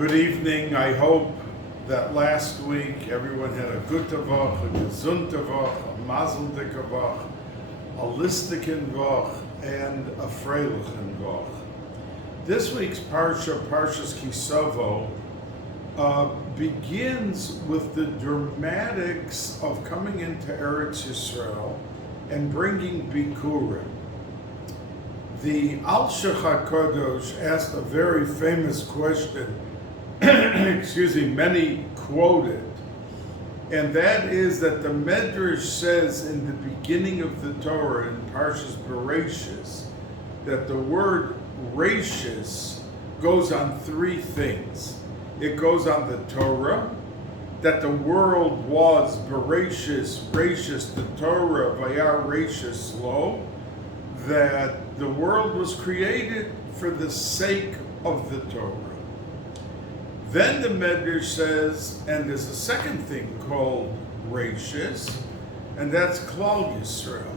Good evening. I hope that last week everyone had a good Woche, a gesunde Woche, a mazeldige Woche, a listigen Woche, and a freilichen Woche. This week's Parsha, Parshas Savo, begins with the dramatics of coming into Eretz Yisrael and bringing Bikurim. The Al-Shech HaKadosh asked a very famous question, many quoted, and that is that the Medrash says in the beginning of the Torah, in Parshas Bereshis, that the word Rashis goes on three things. It goes on the Torah, that the world was Bereshis, Rashis, the Torah, Vayar Rashis Lo, that the world was created for the sake of the Torah. Then the Medrash says, and there's a second thing called Rashis, and that's Klal Yisrael,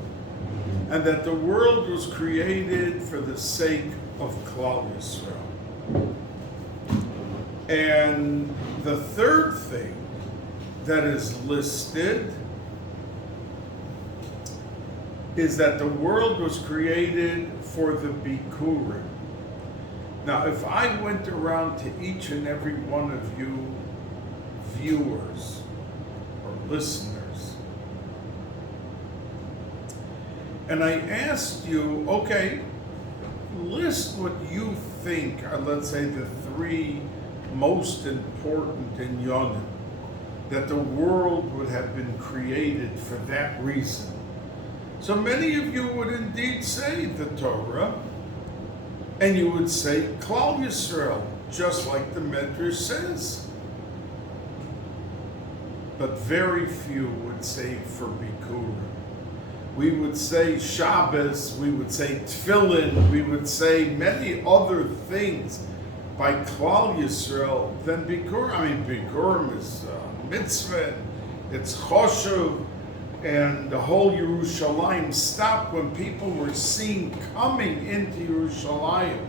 and that the world was created for the sake of Klal Yisrael. And the third thing that is listed is that the world was created for the Bikurim. Now, if I went around to each and every one of you viewers or listeners, and I asked you, okay, list what you think are, let's say, the three most important in Yonim, that the world would have been created for that reason. So many of you would indeed say the Torah, and you would say Klal Yisrael, just like the Medrash says. But very few would say for Bikurim. We would say Shabbos, we would say Tefillin, we would say many other things by Klal Yisrael than Bikurim. I mean, Bikurim is mitzvah, it's choshev, and the whole Yerushalayim stopped when people were seen coming into Yerushalayim.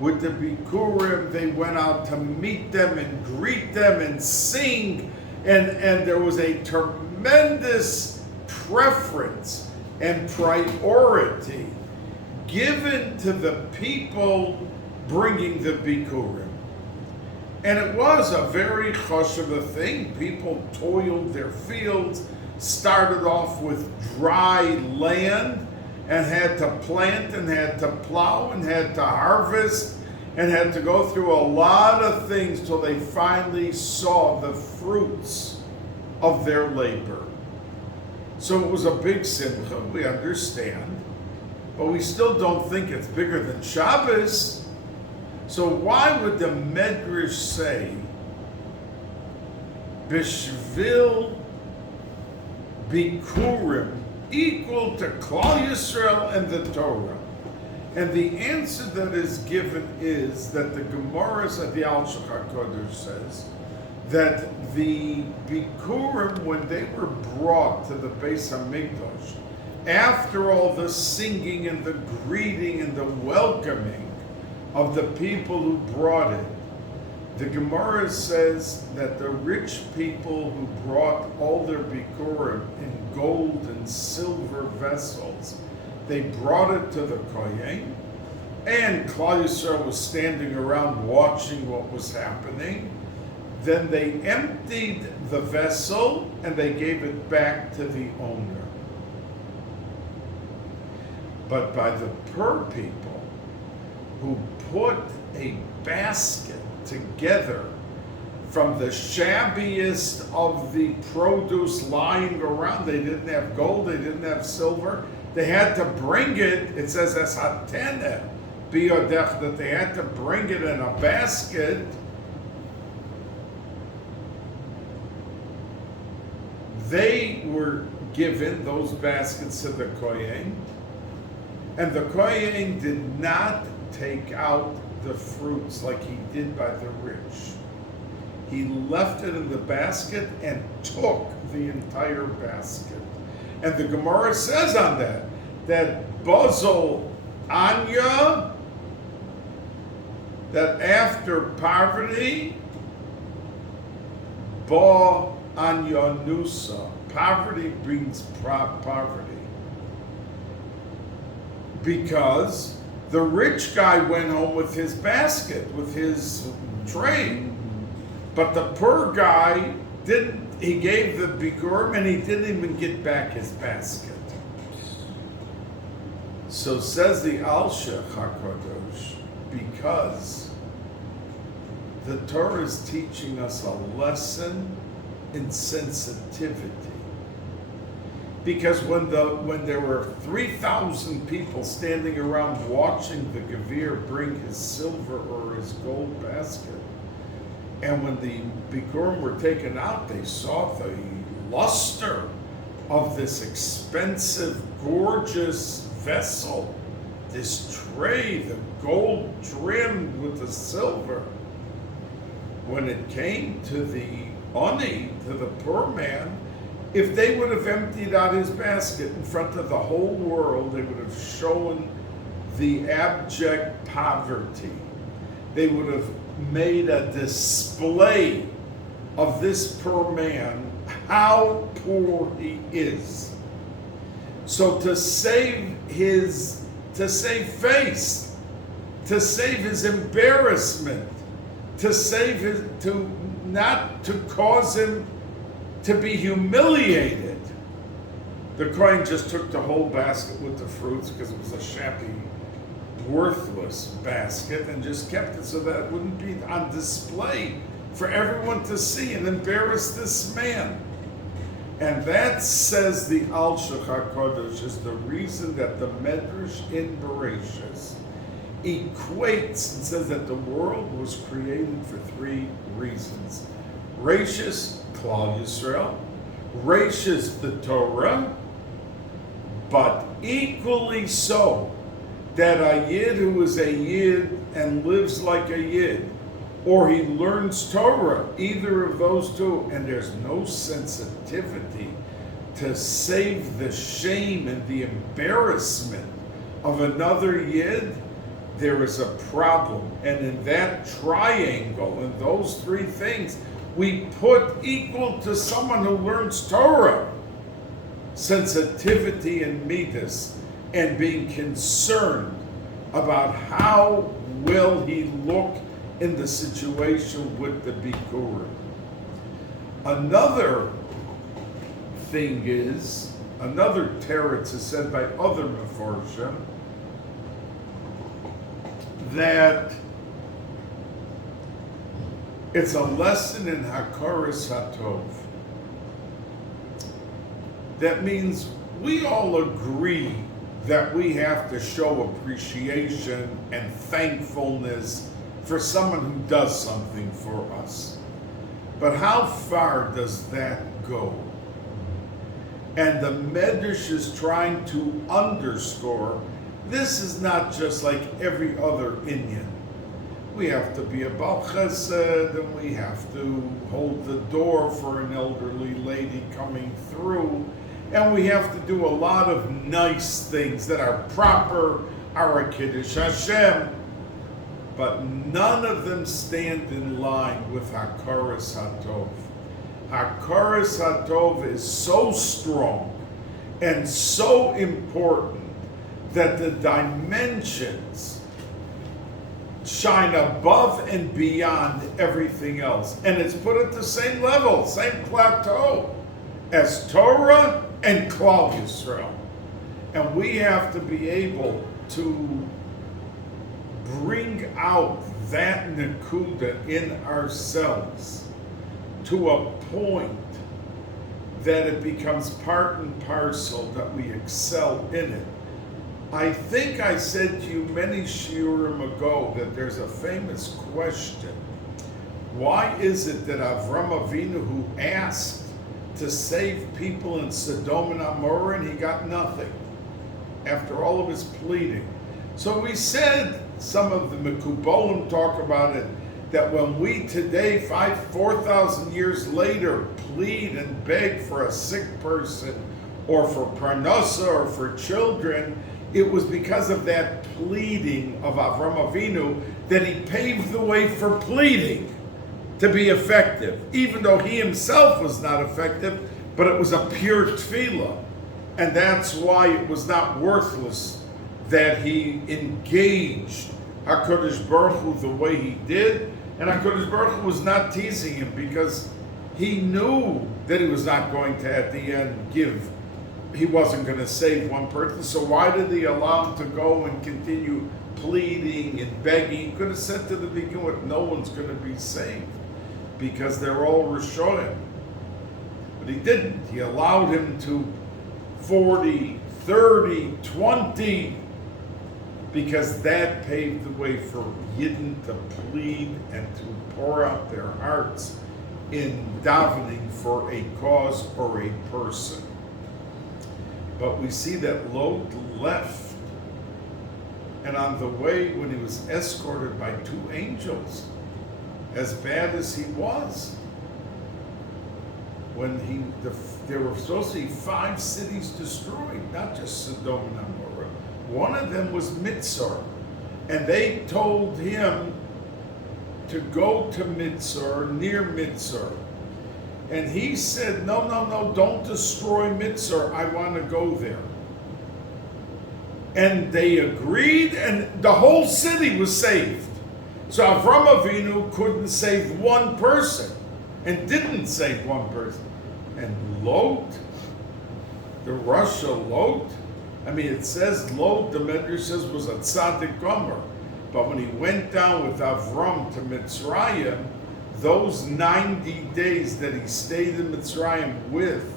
With the Bikurim, they went out to meet them and greet them and sing, and there was a tremendous preference and priority given to the people bringing the Bikurim. And it was a very choshev thing. People toiled their fields, started off with dry land and had to plant and had to plow and had to harvest and had to go through a lot of things till they finally saw the fruits of their labor. So it was a big simcha, we understand, but we still don't think it's bigger than Shabbos. So why would the Medrash say, Bishvil Bikurim equal to Klal Yisrael and the Torah? And the answer that is given is that the Gemaras at the Al-Shech HaKadosh says that the Bikurim, when they were brought to the Bais Hamikdash, after all the singing and the greeting and the welcoming of the people who brought it, the Gemara says that the rich people who brought all their Bikurim in gold and silver vessels, they brought it to the Kohen, and Klal Yisrael was standing around watching what was happening. Then they emptied the vessel and they gave it back to the owner. But by the poor people who put a basket together from the shabbiest of the produce lying around, they didn't have gold, they didn't have silver, they had to bring it, it says as hatene biyodech, that they had to bring it in a basket. They were given those baskets to the Kohen, and the Kohen did not take out the fruits like he did by the rich. He left it in the basket and took the entire basket. And the Gemara says on that Bazel Anya that after poverty, ba anyanusa, poverty brings poverty. Because the rich guy went home with his basket, with his tray. But the poor guy didn't, he gave the bikurim and he didn't even get back his basket. So says the Al-Shech HaKadosh, because the Torah is teaching us a lesson in sensitivity. Because when there were 3,000 people standing around watching the Gavir bring his silver or his gold basket, and when the Bikurim were taken out, they saw the luster of this expensive, gorgeous vessel, this tray, the gold trimmed with the silver. When it came to the ani, to the poor man, if they would have emptied out his basket in front of the whole world, they would have shown the abject poverty. They would have made a display of this poor man, how poor he is. So to save face, to save his embarrassment, not to cause him to be humiliated, the Kohen just took the whole basket with the fruits because it was a shabby, worthless basket, and just kept it so that it wouldn't be on display for everyone to see and embarrass this man. And that, says the Al-Shech HaKadosh, is the reason that the Medrash in Bereshis equates and says that the world was created for 3 reasons. Rashis, Klal Yisrael, Rashis, the Torah, but equally so, that a Yid who is a Yid and lives like a Yid, or he learns Torah, either of those two, and there's no sensitivity to save the shame and the embarrassment of another Yid, there is a problem. And in that triangle, in those 3 things, we put equal to someone who learns Torah, sensitivity and midas, and being concerned about how will he look in the situation with the bikurim. Another thing is, another teretz is said by other mefarshim, that it's a lesson in Hakaras Hatov. That means we all agree that we have to show appreciation and thankfulness for someone who does something for us. But how far does that go? And the Medrash is trying to underscore, this is not just like every other Inyan. We have to be a Bal Chesed, and we have to hold the door for an elderly lady coming through, and we have to do a lot of nice things that are proper, are a Kiddush Hashem, but none of them stand in line with Hakaras Hatov. Hakaras Hatov is so strong and so important that the dimensions shine above and beyond everything else. And it's put at the same level, same plateau as Torah and Klal Yisrael. And we have to be able to bring out that nekuda in ourselves to a point that it becomes part and parcel, that we excel in it. I think I said to you many shiurim ago that there's a famous question. Why is it that Avram Avinu, who asked to save people in Sodom and Amorah, and he got nothing after all of his pleading? So we said, some of the Mekubolim talk about it, that when we today, 4,000 years later, plead and beg for a sick person, or for parnasa, or for children, it was because of that pleading of Avram Avinu that he paved the way for pleading to be effective, even though he himself was not effective, but it was a pure tefillah. And that's why it was not worthless that he engaged HaKadosh Baruch Hu the way he did. And HaKadosh Baruch Hu was not teasing him because he knew that he was not going to, at the end, he wasn't going to save one person. So why did he allow him to go and continue pleading and begging? He could have said to the beginning, no one's going to be saved because they're all Rishonim. But he didn't. He allowed him to 40, 30, 20, because that paved the way for Yidden to plead and to pour out their hearts in davening for a cause or a person. But we see that Lot left, and on the way, when he was escorted by 2 angels, as bad as he was, when there were supposed to be 5 cities destroyed, not just Sodom and Gomorrah. One of them was Mitzor, and they told him to go to Mitzor, near Mitzor. And he said, no, don't destroy Mitzor, I want to go there. And they agreed, and the whole city was saved. So Avram Avinu couldn't save one person, and didn't save one person. And Lot, the Russia Lot, it says Lot, the Medrash says, was a tzaddik gomer. But when he went down with Avram to Mitzrayim, those 90 days that he stayed in Mitzrayim with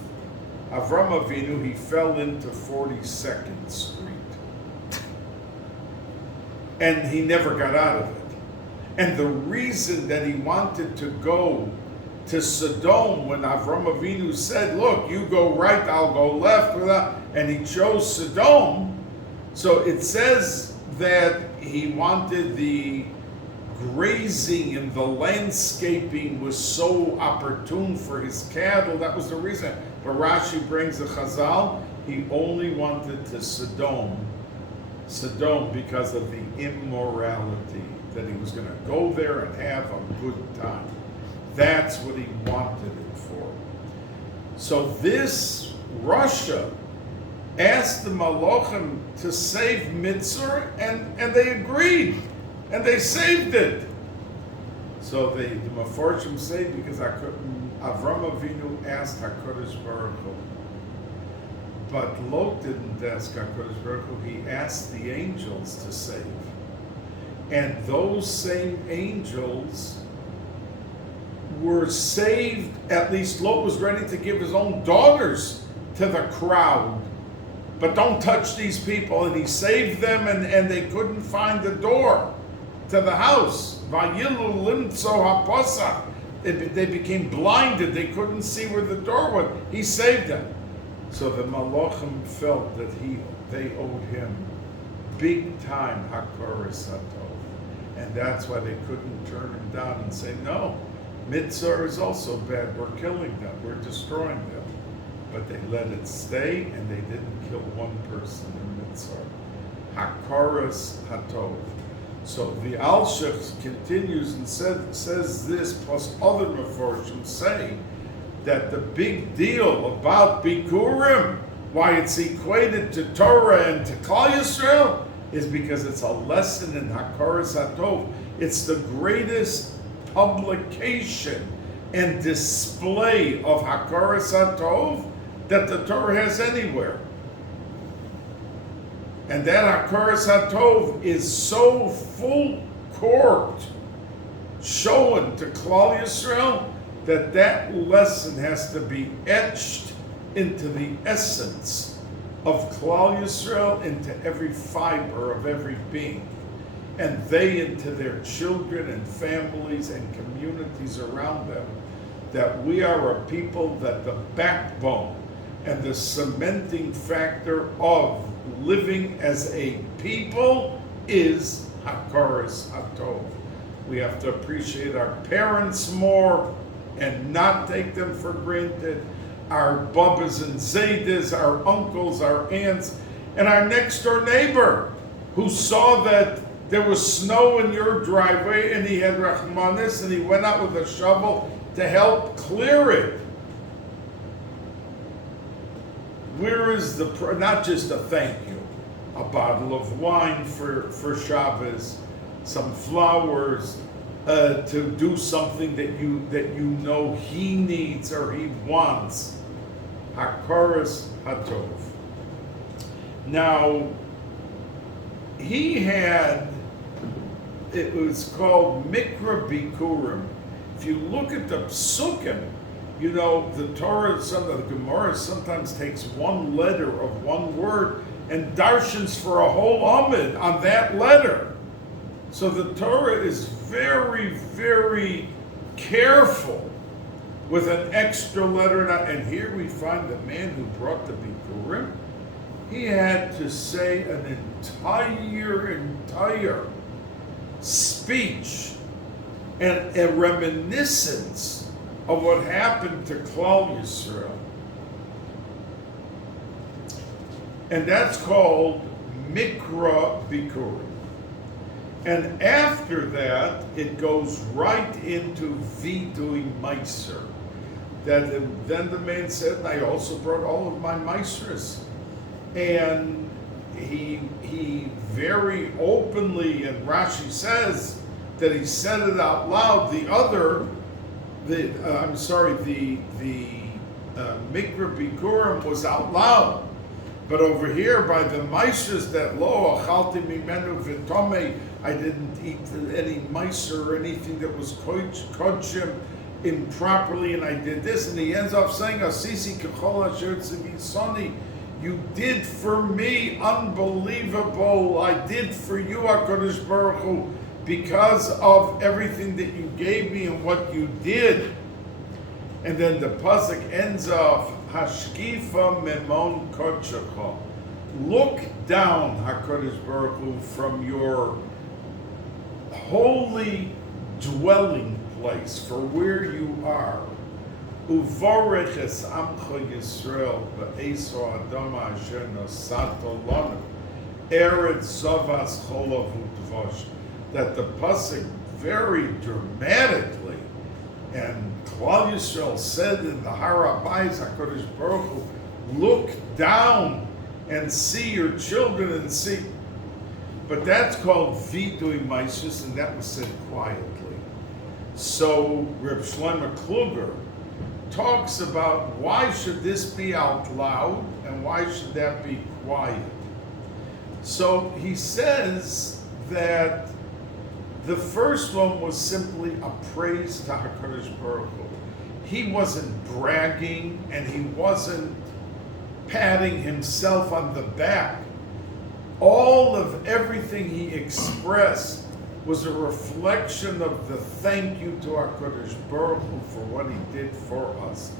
Avram Avinu, he fell into 42nd Street. And he never got out of it. And the reason that he wanted to go to Sodom, when Avram Avinu said, look, you go right, I'll go left, and he chose Sodom, so it says that he wanted the grazing and the landscaping was so opportune for his cattle. That was the reason. But Rashi brings a Chazal, he only wanted to Sodom because of the immorality, that he was going to go there and have a good time. That's what he wanted it for. So this Russia asked the Malachim to save Mitzor, and they agreed, and they saved it. So the Meforshim say, because Avram Avinu asked HaKadosh Baruch Hu, but Lot didn't ask HaKadosh Baruch Hu, he asked the angels to save. And those same angels were saved. At least Lot was ready to give his own daughters to the crowd. But don't touch these people. And he saved them, and they couldn't find the door to the house. They became blinded. They couldn't see where the door was. He saved them. So the Malachim felt that they owed him big time Hakaras Hatov. And that's why they couldn't turn him down and say, no, Mitzor is also bad. We're killing them. We're destroying them. But they let it stay, and they didn't kill one person in Mitzor. Hakaras Hatov. So the Alshich continues and says this, plus other Meforshim say that the big deal about Bikurim, why it's equated to Torah and to Klal Yisrael, is because it's a lesson in Hakaras Hatov. It's the greatest publication and display of Hakaras Hatov that the Torah has anywhere. And that Hakaras Hatov is so full court shown to Klal Yisrael that lesson has to be etched into the essence of Klal Yisrael, into every fiber of every being, and they into their children and families and communities around them, that we are a people that the backbone and the cementing factor of living as a people is Hakaras Hatov. We have to appreciate our parents more and not take them for granted. Our Bubbas and Zaydas, our uncles, our aunts, and our next door neighbor who saw that There was snow in your driveway, and he had Rahmanis, and he went out with a shovel to help clear it. Where is not just a thank you, a bottle of wine for Shabbos, some flowers, to do something that you know he needs or he wants. Hakaras Hatov. Now, he had, it was called Mikra Bikurim. If you look at the Psukim, you know, the Torah, the Gemara sometimes takes one letter of one word and darshans for a whole Amid on that letter. So the Torah is very, very careful with an extra letter. And here we find the man who brought the Bikurim, he had to say an entire speech and a reminiscence of what happened to Klal Yisrael. And that's called Mikra Bikurim. And after that, it goes right into Vidui Meiser. Then the man said, I also brought all of my Meisers. And he very openly, and Rashi says that he said it out loud. The Mikra Bikurim was out loud. But over here, by the Meisers that lo achalti mimenu v'tomei, I didn't eat any Meiser or anything that was kodshim improperly, and I did this. And he ends up saying, Asisi kechol asher tzivitsoni, you did for me unbelievable. I did for you, HaKadosh Baruch Hu, because of everything that you gave me and what you did. And then the pasuk ends off, Hashkifa memon kodshacha. Look down, HaKadosh Baruch Hu, from your holy dwelling place, for where you are. Uvorech es amcha Yisrael ba'eso adama asher nasato lanu eretz zavas cholav u'dvash. That the pasuk very dramatically, and Klal Yisrael said in the Bais HaKadosh Baruch Hu, look down and see your children and see. But that's called Vidui Meisus, and that was said quietly. So Reb Shlomo Kluger talks about why should this be out loud and why should that be quiet. So he says that the first one was simply a praise to HaKadosh Baruch Hu. He wasn't bragging and he wasn't patting himself on the back. All of everything he expressed was a reflection of the thank you to HaKadosh Baruch Hu for what he did for us.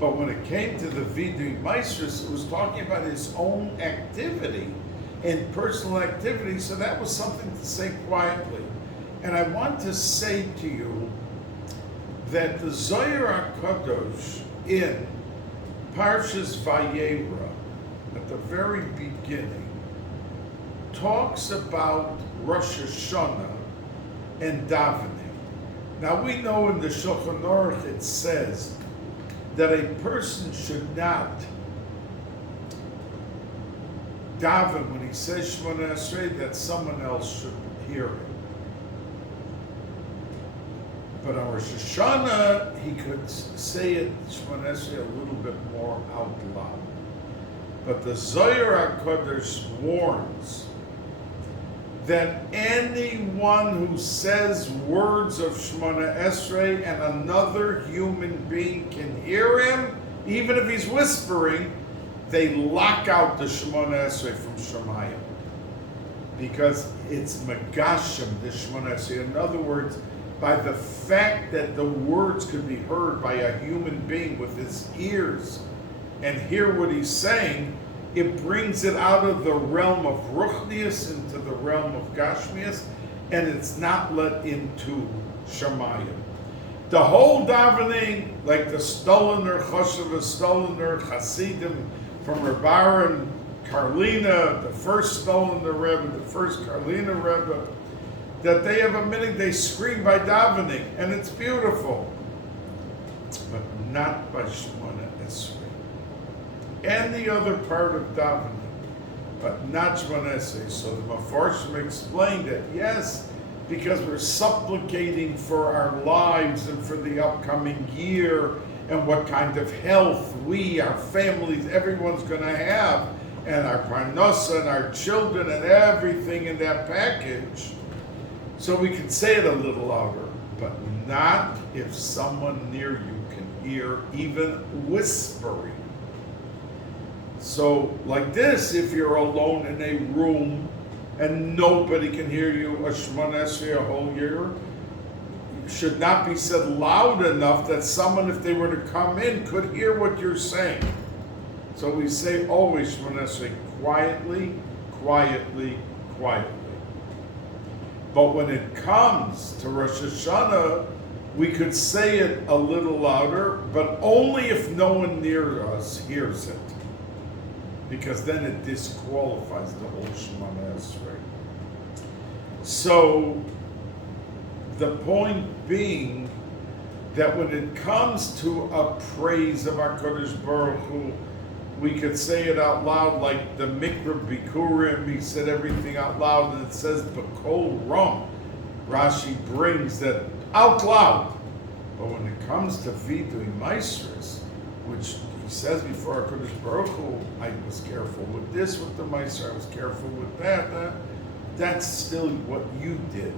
But when it came to the Vidui Meisers, it was talking about his own activity and personal activity, so that was something to say quietly. And I want to say to you that the Zohar HaKadosh in Parshas Vayera, at the very beginning, talks about Rosh Hashanah and davening. Now we know in the Shulchan Aruch it says that a person should not daven when he says Shemona Esrei, that someone else should hear it. But on Rosh Hashanah, he could say it, Shemona Esrei, a little bit more out loud. But the Zohar HaKadosh warns that anyone who says words of Shemona Esrei and another human being can hear him, even if he's whispering, they lock out the Shemona Esrei from Shemayim. Because it's Megashim, the Shemona Esrei. In other words, by the fact that the words could be heard by a human being with his ears and hear what he's saying, it brings it out of the realm of Ruchnius into the realm of Gashmius, and it's not let into Shemayim. The whole davening, like the Stoliner, Choshev Stoliner, Hasidim, from Rabbi Karlina, the first Stoliner Rebbe, the first Karlina Rebbe, that they have a minute, they scream by davening, and it's beautiful. But not by Shemona Esrei. Any other part of davening, but not Shemona Esrei. So the Mefarshim explained it, yes, because we're supplicating for our lives and for the upcoming year and what kind of health we, our families, everyone's going to have, and our parnasa and our children and everything in that package. So we can say it a little louder, but not if someone near you can hear even whispering. So like this, if you're alone in a room and nobody can hear you a Shemona Esrei a whole year, should not be said loud enough that someone, if they were to come in, could hear what you're saying. So we say always Shemona Esrei quietly, quietly, quietly. But when it comes to Rosh Hashanah, we could say it a little louder, but only if no one near us hears it, because then it disqualifies the whole Shemona Esrei. So the point being that when it comes to a praise of HaKadosh Baruch Hu, we could say it out loud, like the Mikra Bikurim, he said everything out loud, and it says B'kol Ram. Rashi brings that out loud. But when it comes to Vidui Maestris, which he says before HaKadosh Baruch Hu, I was careful with this, with the Meiser, I was careful with that, that's still what you did.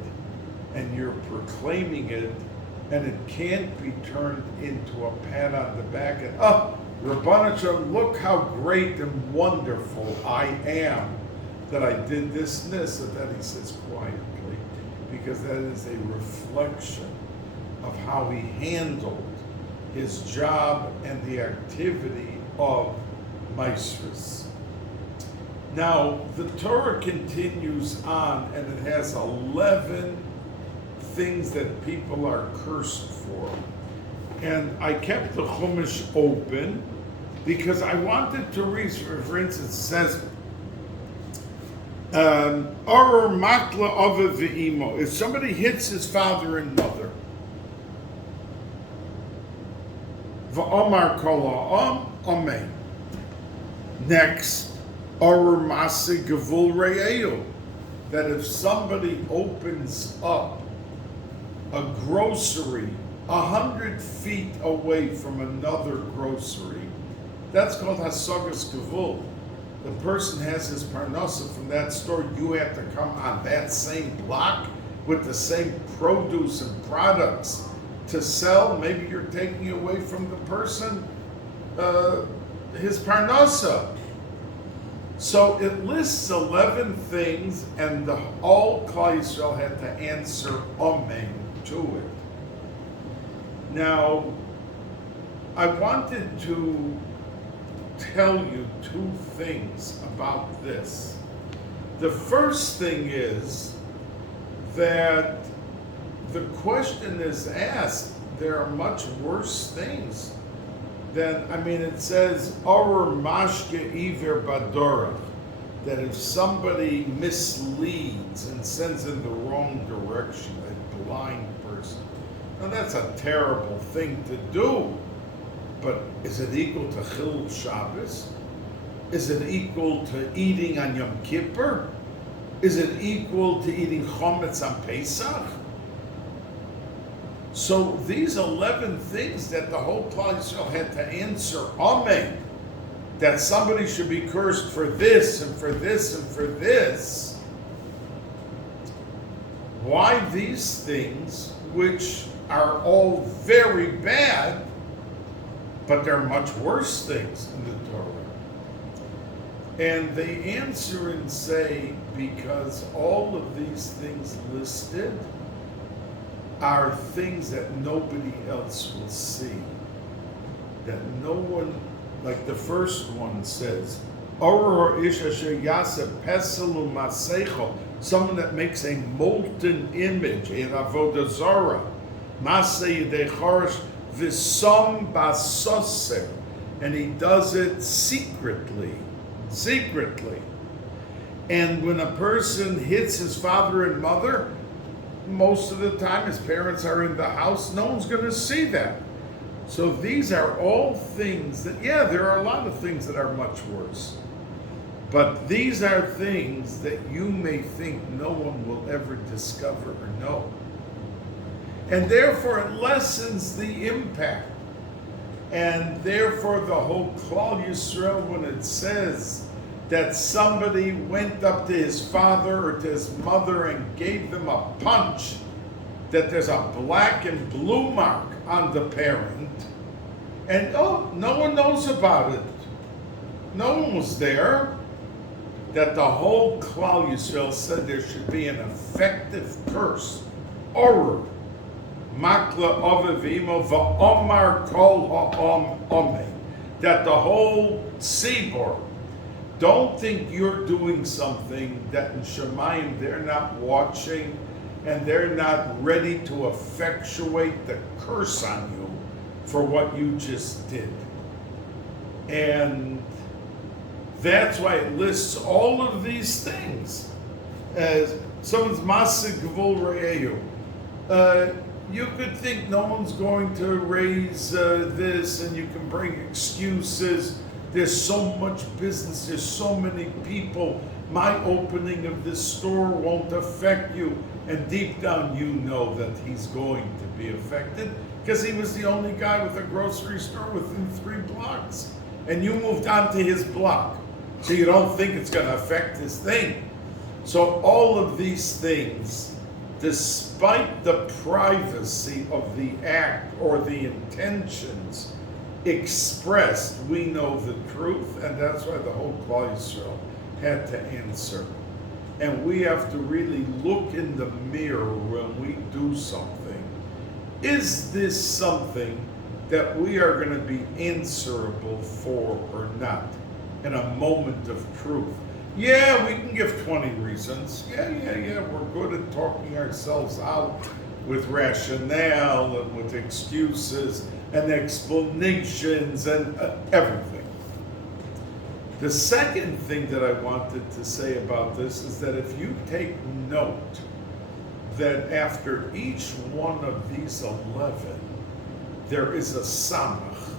And you're proclaiming it, and it can't be turned into a pat on the back and, Rabbanah Shalom, look how great and wonderful I am that I did this and this, and that he says quietly, because that is a reflection of how he handled his job and the activity of Maestris. Now, the Torah continues on, and it has 11 things that people are cursed for. And I kept the Chumash open because I wanted to read, for instance, it says, Oror Makla Ava V'imo. If somebody hits his father and mother, V'omar Kol Ha'am, Amen. Next, Oror Masi Gevul Re'eu. That if somebody opens up a grocery 100 feet away from another grocery, that's called Hasagas Gevul. The person has his parnasa from that store. You have to come on that same block with the same produce and products to sell. Maybe you're taking away from the person his parnasa. So it lists 11 things, and all Klal Yisrael had to answer Amen to it. Now, I wanted to tell you two things about this. The first thing is that the question is asked, there are much worse things than, it says, Oror Mashke Iver Badorah, that if somebody misleads and sends in the wrong direction, a blind person, now that's a terrible thing to do, but is it equal to Chil Shabbos? Is it equal to eating on Yom Kippur? Is it equal to eating Chometz on Pesach? So these 11 things that the whole Klal Yisrael had to answer, Amen, that somebody should be cursed for this and for this and for this. Why these things, which are all very bad, but they're much worse things in the Torah? And they answer and say, because all of these things listed are things that nobody else will see. That no one, like the first one says, someone that makes a molten image, a avodah zarah, and he does it secretly. And when a person hits his father and mother, most of the time his parents are in the house, no one's going to see that. So these are all things that, yeah, there are a lot of things that are much worse. But these are things that you may think no one will ever discover or know. And therefore it lessens the impact. And therefore the whole Klal Yisrael, when it says that somebody went up to his father or to his mother and gave them a punch, that there's a black and blue mark on the parent, and no one knows about it. No one was there. That the whole Klal Yisrael said there should be an effective curse, orur, makla ovevimo va'omar kol ha'om, that the whole tzibor, don't think you're doing something that in Shemayim they're not watching and they're not ready to effectuate the curse on you for what you just did. And that's why it lists all of these things. As someone's masik gvul re'ehu. You could think no one's going to raise this, and you can bring excuses. There's so much business, there's so many people. My opening of this store won't affect you. And deep down you know that he's going to be affected because he was the only guy with a grocery store within 3 blocks. And you moved on to his block. So you don't think it's going to affect his thing. So all of these things, despite the privacy of the act or the intentions expressed, we know the truth, and that's why the whole Klal Yisrael had to answer. And we have to really look in the mirror when we do something. Is this something that we are going to be answerable for or not in a moment of truth? Yeah, we can give 20 reasons. Yeah, we're good at talking ourselves out with rationale and with excuses and explanations and everything. The second thing that I wanted to say about this is that if you take note that after each one of these 11, there is a samach.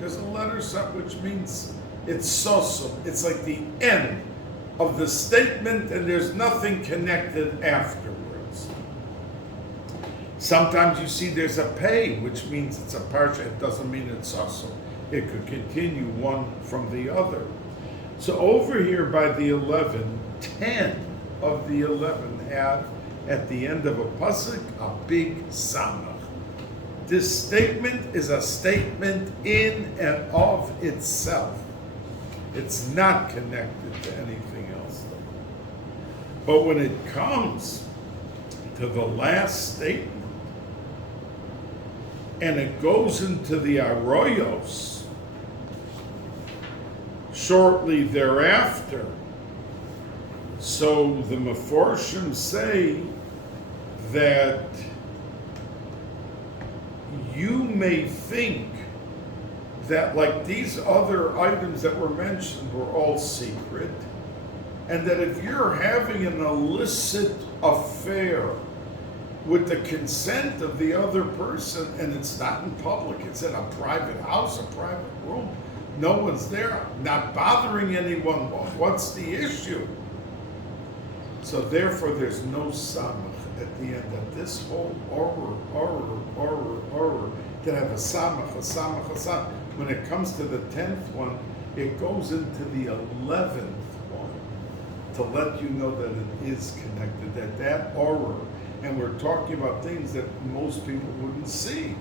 There's a letter which means it's sosum. It's like the end of the statement and there's nothing connected afterwards. Sometimes you see there's a pay, which means it's a parsha. It doesn't mean it's sosum. It could continue one from the other. So over here by the 11, 10 of the 11 have at the end of a pasuk a big samach. This statement is a statement in and of itself. It's not connected to anything else. But when it comes to the last statement, and it goes into the arroyos shortly thereafter, so the Meforshim say that you may think that like these other items that were mentioned were all secret, and that if you're having an illicit affair with the consent of the other person, and it's not in public, it's in a private house, a private room, no one's there, not bothering anyone, well, what's the issue? So therefore there's no samach at the end of this whole order that have a samach. When it comes to the 10th one, it goes into the 11th one to let you know that it is connected, that order. And we're talking about things that most people wouldn't see.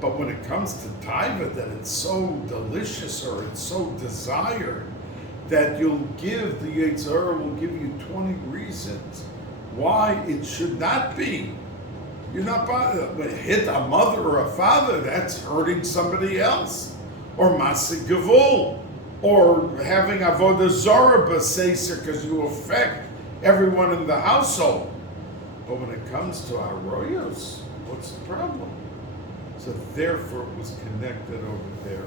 But when it comes to taiva, that it's so delicious or it's so desired that you'll give, the Yetzer Hara will give you 20 reasons why it should not be. You're not bothered. Hit a mother or a father, that's hurting somebody else. Or masik gavul. Or having avodah zarah b'seiser because you affect everyone in the household. But when it comes to our royos, what's the problem? So therefore it was connected over there.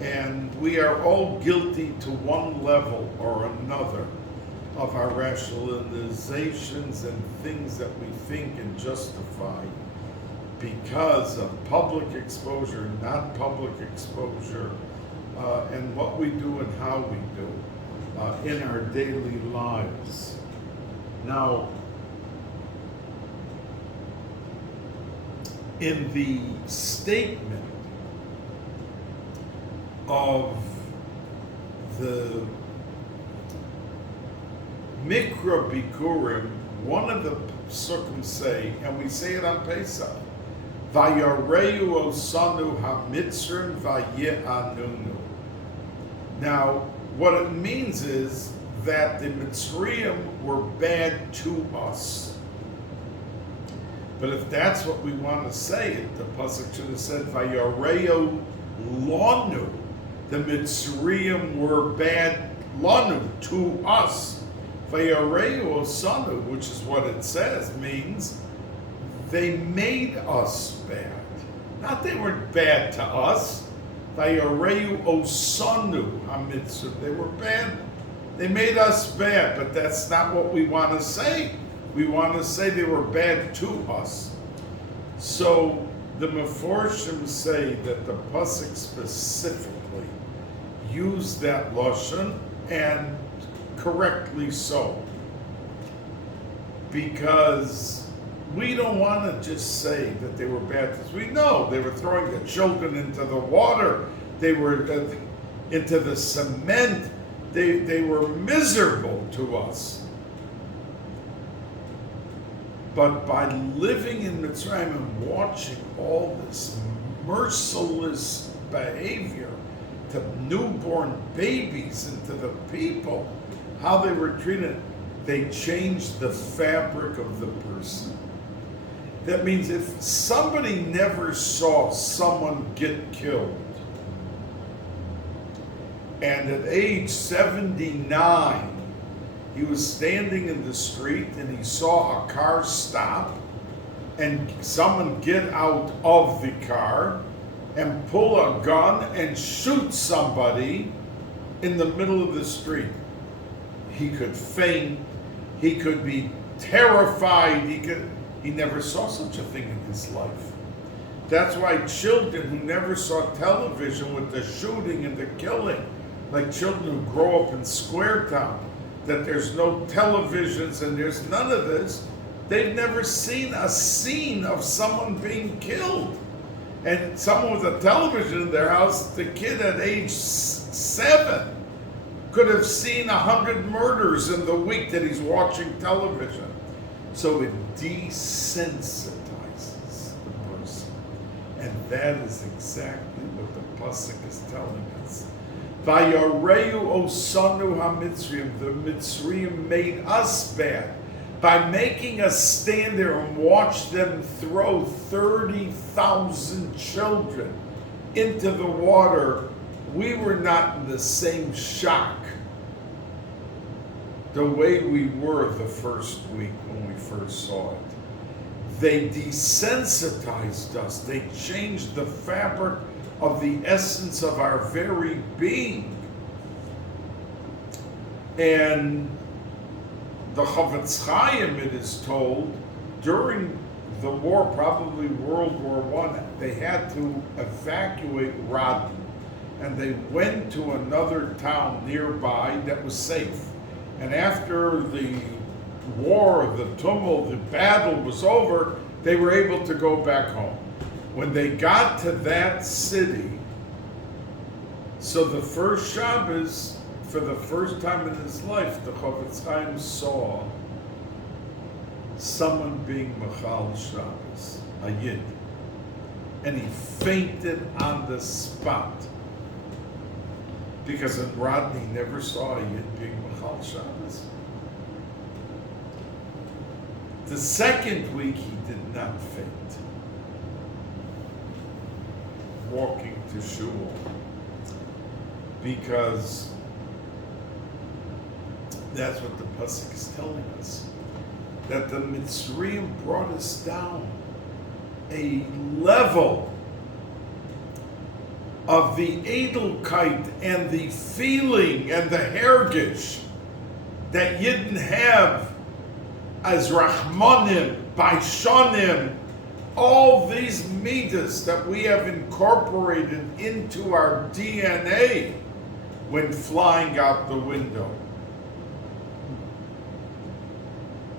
And we are all guilty to one level or another of our rationalizations and things that we think and justify because of public exposure, not public exposure, and what we do and how we do in our daily lives. Now, in the statement of the Mikra Bikurim, one of the Psukim say, and we say it on Pesach, Vayareu osanu hamitzrim vaye'anunu. Now, what it means is that the Mitzrayim were bad to us. But if that's what we want to say, the pasuk should have said Vayareu lanu. The Mitzrayim were bad lanu, to us. Vayareu osanu, which is what it says, means they made us bad. Not they weren't bad to us. Vayareu osanu hamitzvah. They were bad. They made us bad, but that's not what we want to say. We want to say they were bad to us. So the Meforshim say that the pasuk specifically used that lashon, and correctly so, because we don't want to just say that they were bad. We know they were throwing the children into the water. They were into the cement. They were miserable to us. But by living in Mitzrayim and watching all this merciless behavior to newborn babies and to the people, how they were treated, they changed the fabric of the person. That means if somebody never saw someone get killed, and at age 79, he was standing in the street and he saw a car stop and someone get out of the car and pull a gun and shoot somebody in the middle of the street. He could faint, he could be terrified, he never saw such a thing in his life. That's why children who never saw television with the shooting and the killing, like children who grow up in Square Town, that there's no televisions and there's none of this, they've never seen a scene of someone being killed. And someone with a television in their house, the kid at age 7 could have seen 100 murders in the week that he's watching television. So it desensitizes the person. And that is exactly what the pasuk is telling us. Vayareu osanu hamitzrayim. The Mitzrayim made us bad by making us stand there and watch them throw 30,000 children into the water. We were not in the same shock the way we were the first week when we first saw it. They desensitized us. They changed the fabric of the essence of our very being. And the Chavetz Chaim, it is told, during the war, probably World War I, they had to evacuate Radin. And they went to another town nearby that was safe. And after the war, the tumult, the battle was over, they were able to go back home. When they got to that city, so the first Shabbos, for the first time in his life, the Chavetz Chaim saw someone being Machal Shabbos, a Yid. And he fainted on the spot. Because in Radin, he never saw a Yid being Machal Shabbos. The second week, he did not faint. Walking to shul, because that's what the pasuk is telling us, that the Mitzrayim brought us down a level of the edelkeit and the feeling and the hergish that Yidden have as Rahmanim, Baishanim, all these midas that we have incorporated into our DNA went flying out the window.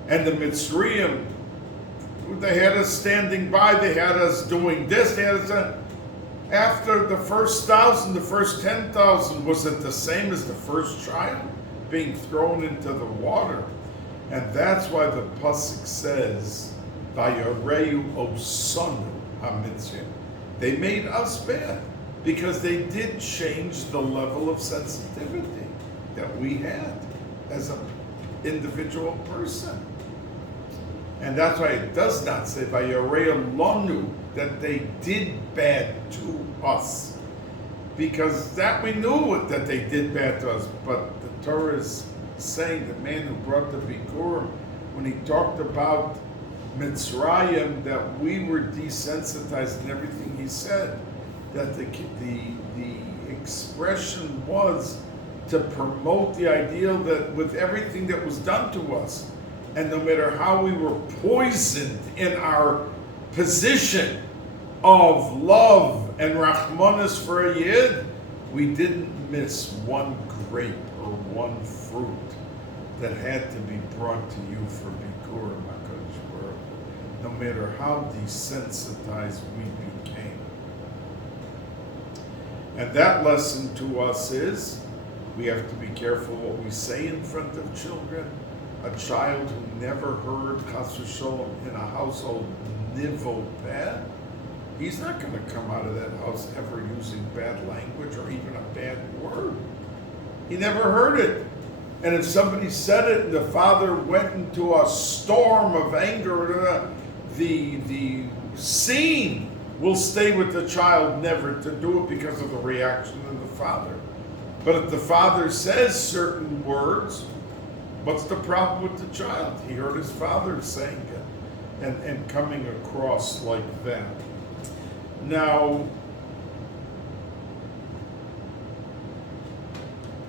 And the Mitzrayim, they had us standing by, they had us doing this, they had us. After the first 1,000, the first 10,000, was it the same as the first child being thrown into the water? And that's why the pasuk says, "Vayareu osanu hamitzrayim." They made us bad because they did change the level of sensitivity that we had as an individual person. And that's why it does not say "Vayareu lanu," that they did bad to us, because that we knew that they did bad to us. But the Torah is saying, the man who brought the Bikurim, when he talked about Mitzrayim, that we were desensitized in everything he said, that the expression was to promote the ideal that with everything that was done to us, and no matter how we were poisoned in our position of love and Rahmanas for a Yid, we didn't miss one grape or one fruit that had to be brought to you for Bikurim HaKadosh Baruch Hu, no matter how desensitized we became. And that lesson to us is, we have to be careful what we say in front of children. A child who never heard Chas v'Sholom in a household nivel bad, he's not going to come out of that house ever using bad language or even a bad word. He never heard it. And if somebody said it and the father went into a storm of anger, the scene will stay with the child never to do it because of the reaction of the father. But if the father says certain words, what's the problem with the child? He heard his father saying it and coming across like that. Now,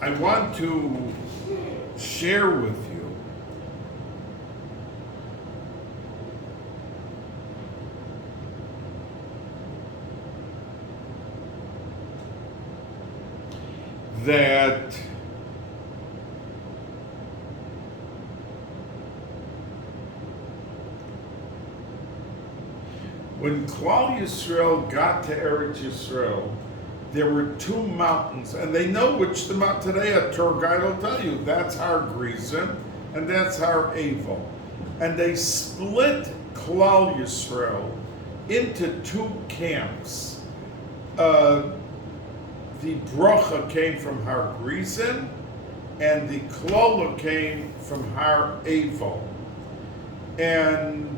I want to share with you that when Klal Yisrael got to Eretz Yisrael, there were two mountains, and they know which the mountain today. A tour guide will tell you that's Har Gerizim and that's Har Eval, and they split Klal Yisrael into two camps. The bracha came from Har Gerizim, and the klola came from Har Eval, and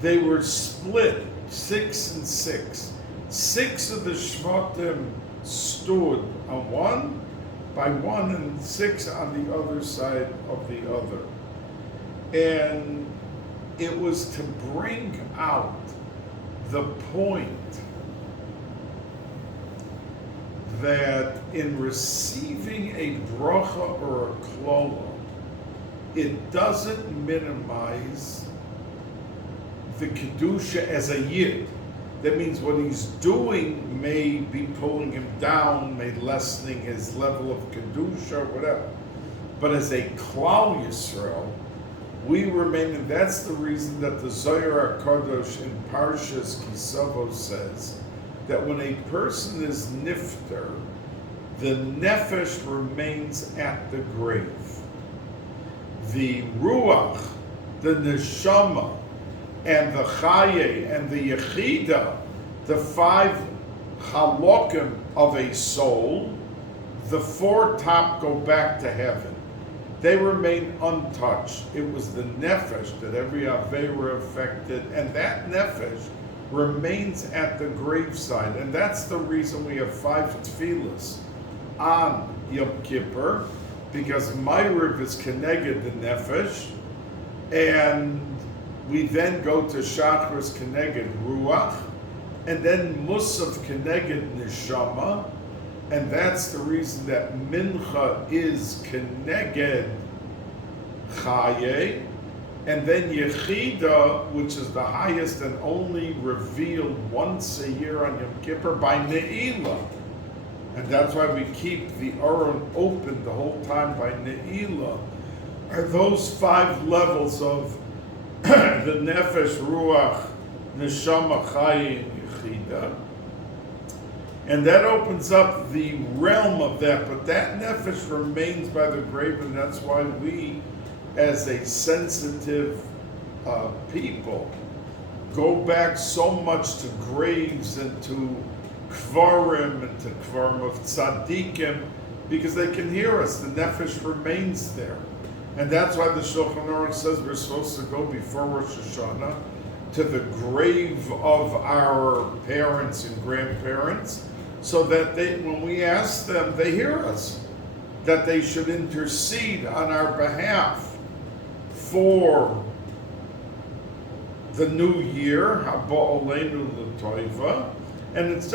they were split 6 and 6. 6 of the Shvatim stood on one by one, and 6 on the other side of the other. And it was to bring out the point that in receiving a bracha or a klola, it doesn't minimize the Kedusha as a Yid. That means what he's doing may be pulling him down, may lessening his level of Kedusha, whatever. But as a Klal Yisrael, we remain, and that's the reason that the Zohar HaKadosh in Parshas Savo says that when a person is nifter, the nefesh remains at the grave. The ruach, the neshama, and the chaye, and the yechida, the 5 halokim of a soul, the 4 top go back to heaven. They remain untouched. It was the nefesh that every aveira affected, and that nefesh remains at the graveside. And that's the reason we have 5 tefillas on Yom Kippur, because myriad is keneged the nefesh, and we then go to Shachris keneged ruach, and then Musaf keneged neshama, And that's the reason that Mincha is Keneged Chaye, and then Yechida, which is the highest and only revealed once a year on Yom Kippur by Ne'ilah. And that's why we keep the Aron open the whole time by Ne'ilah, are those 5 levels of the Nefesh, Ruach, Neshama, Chaye, and Yechida. And that opens up the realm of that, but that Nefesh remains by the grave, and that's why we, as a sensitive people, go back so much to graves and to Kvarim and to Kvarim of Tzaddikim, because they can hear us. The Nefesh remains there. And that's why the Shulchan Aruch says we're supposed to go before Rosh Hashanah to the grave of our parents and grandparents, so that they, when we ask them, they hear us, that they should intercede on our behalf for the new year, Haba Oleinu L'Toiva. And it's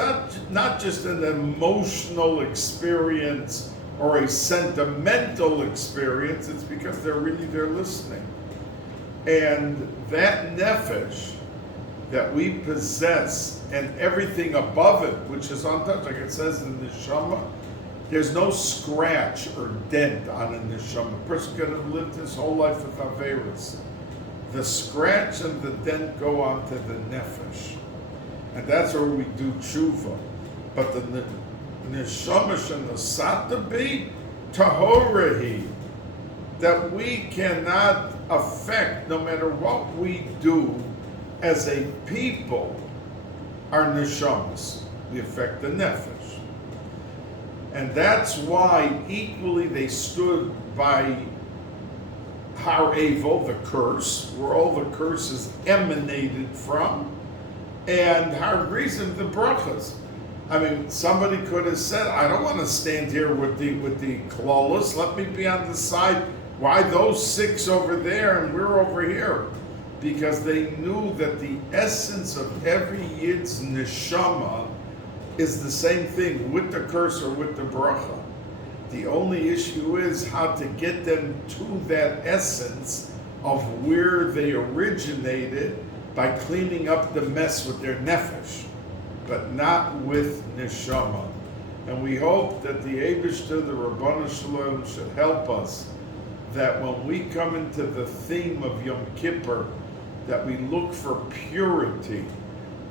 not just an emotional experience or a sentimental experience, it's because they're listening. And that nefesh that we possess and everything above it, which is untouched, like it says in the neshama, there's no scratch or dent on a neshama. A person could have lived his whole life with averos. The scratch and the dent go onto the nefesh. And that's where we do tshuva. But the neshama shenasata be tahorehi, that we cannot affect, no matter what we do as a people, our neshamas. We affect the nefesh. And that's why equally they stood by Har Evel, the curse, where all the curses emanated from, and Har Gerizim, the brachas. I mean, somebody could have said, I don't want to stand here with the klolos, let me be on the side. Why those 6 over there and we're over here? Because they knew that the essence of every Yid's neshama is the same thing, with the curse or with the bracha. The only issue is how to get them to that essence of where they originated by cleaning up the mess with their nefesh, but not with neshama. And we hope that the Eibishter, the Rabbanu Shalom, should help us, that when we come into the theme of Yom Kippur, that we look for purity,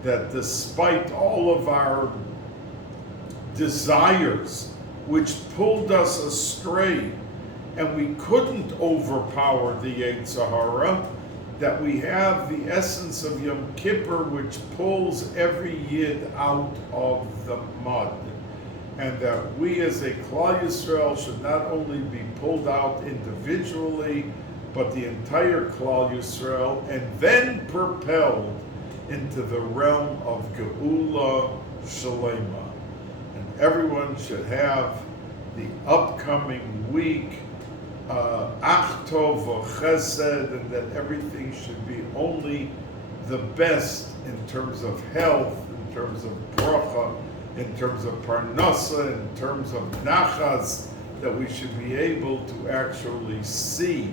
that despite all of our desires, which pulled us astray, and we couldn't overpower the Yetzer Hara, that we have the essence of Yom Kippur, which pulls every Yid out of the mud. And that we as a Klal Yisrael should not only be pulled out individually, but the entire Klal Yisrael, and then propelled into the realm of Geula Shalema. And everyone should have the upcoming week, Ach Tov Chesed, and that everything should be only the best in terms of health, in terms of bracha, in terms of parnasa, in terms of nachas, that we should be able to actually see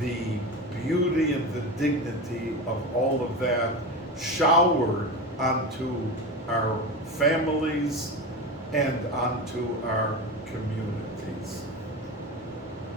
the beauty and the dignity of all of that showered onto our families and onto our community.